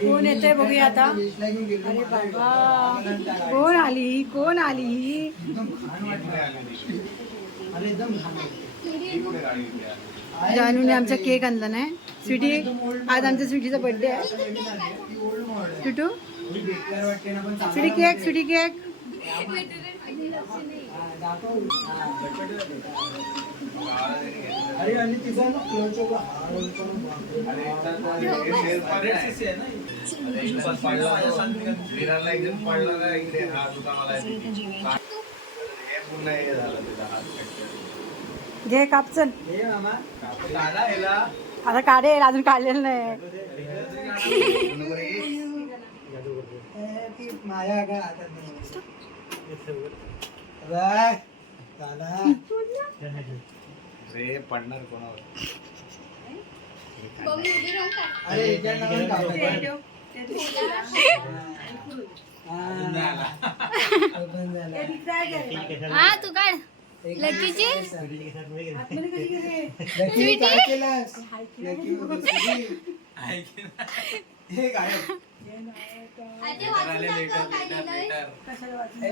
कोण येते बघूया आता? अरे बाबा. कोण आली? कोण आली? जानूने आमचा केक आणला नाही. स्वीटी आज आमच्या स्वीटीचा बर्थडे आहे. टुटू स्वीटी केक स्वीटी केक. अरे आणि तिचा ना हार. घे काप चल. हे मामा. आता काढेल अजून काढलेलं नाही. ए, ती माया का आता नाही. रे पडणार कोणावर. हा. तो. हा काढ. लकीची?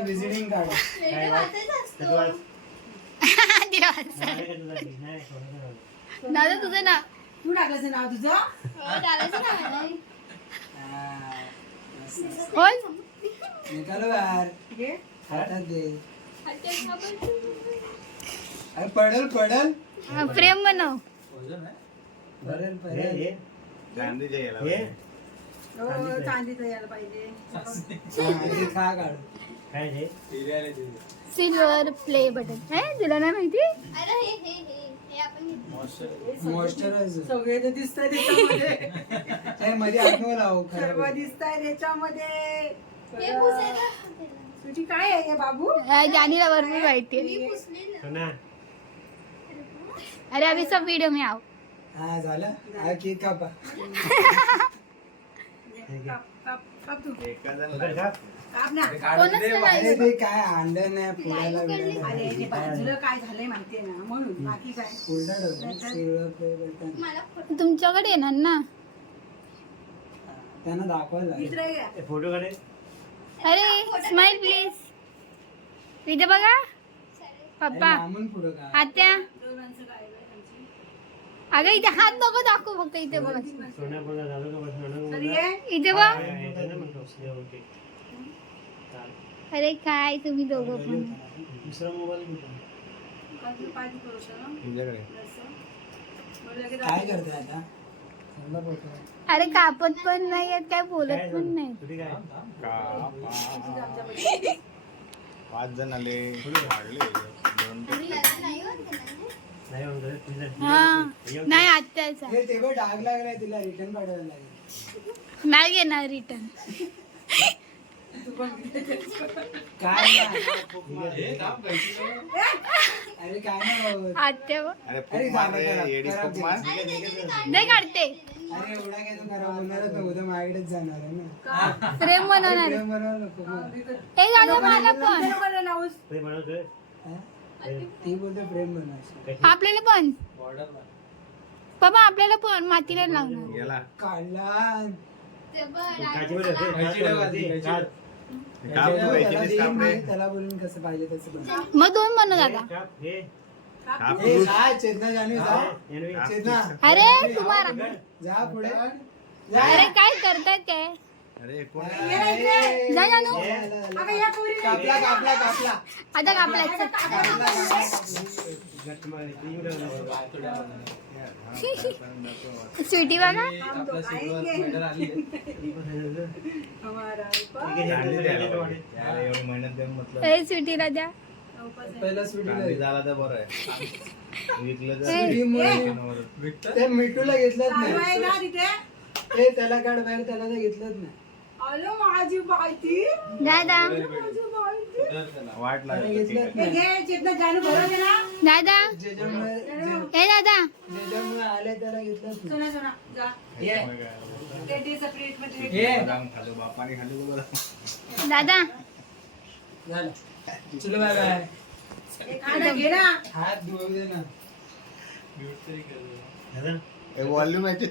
विजिटिंग कार्ड दादा तुझं ना तू टाकलंच नाव तुझं होय निकालो बाहेर घे हातात दे अरे पडल पडल हा, प्रेम बनव पडल पडल चांदीचं यायला पाहिजे हा, हे खा काढ सिल्वर प्ले बटन है? तुला नाही माहिती? मॉइश्चरायझर सगळे तर दिसतंय त्याच्यामध्ये हे मध्ये आठवं लावू सर्व खरं दिसतंय त्याच्यामध्ये तुझी काय आहे हे बाबू? हा, जानीला भरपूर माहिती आहे. अरे अभी सब वीडियो में आओ. हा झालं. हा केक कापा अरे ते काय अंडर नाही बाजूला काय झालंय माहितीये ना? म्हणून बाकी काय. तुमच्याकडे येणार ना? त्यांना दाखवायला लागेल. मित्र आहे का? अरे स्माइल प्लीज इथे बघा. पप्पा. आत्या दोघांचं काय आहे त्यांची? अगं इथे हात नको दाखवू फक्त इथे बघ. इथे बघ. अरे काय तुम्ही दोघं पण. काय करताय आता. अरे कापत पण नाही येत काय बोलत पण नाही. पाच जण आले वाढले. दोन हा. नाही आत्याचा. हे ते बघ डाग लागलाय तिला रिटर्न पाठवायला लागेल. नाही घेणार रिटर्न काय नाही. अरे काय नाही होत. आत्या बघ. अरे अरे फूक मार झालं, रे झालं. येडी खराब फूक मार. नाही काढते. अरे एवढा काय तू खराब होणारच नाही उद्या माझ्याकडेच जाणार आहे ना. प्रेम बनवणार प्रेम बनवायला नको. मग. हे झालं मला पण. नको रे लावूस. ती बोलते आपल्याला पण. बाबा आपल्याला पण मातीला याला. काढला त्याला बोलून कसं पाहिजे तसं बनव. मग दोन बनव दादा काप ए, जा चेतना जानवी जा. चेतना. अरे तुम्हाला जा पुढे. अरे काय करतायत काय अरे कोण अरे, जा जानू अगं या पोरीने कापला कापला कापला. आता कापलायचं स्वीटी. हमारा. यार, एवढी मेहनत देऊन म्हटलं स्वीटीला द्या. पहिला स्वीटी झाला तर बरं आहे. विकलं तर ते मिठूला घेतलंच चालू आहे नाही ना तिथे? ते त्याला काढ बाहेर त्याला तर घेतलंच नाही. अरे माझी बायती दादा. वाट लागली जानू ना? दादा. हे दादा. ज्याच्यामुळे आले त्याला घेतलंच नाही सोना सोना जा. ते ते separate मध्ये ये. बदाम खालो बापाने खाली बदाम दादा. झालं. चलो बाय बाय खा ना, घे ना. हात धुवू दे ना. वॉल्यूम याचे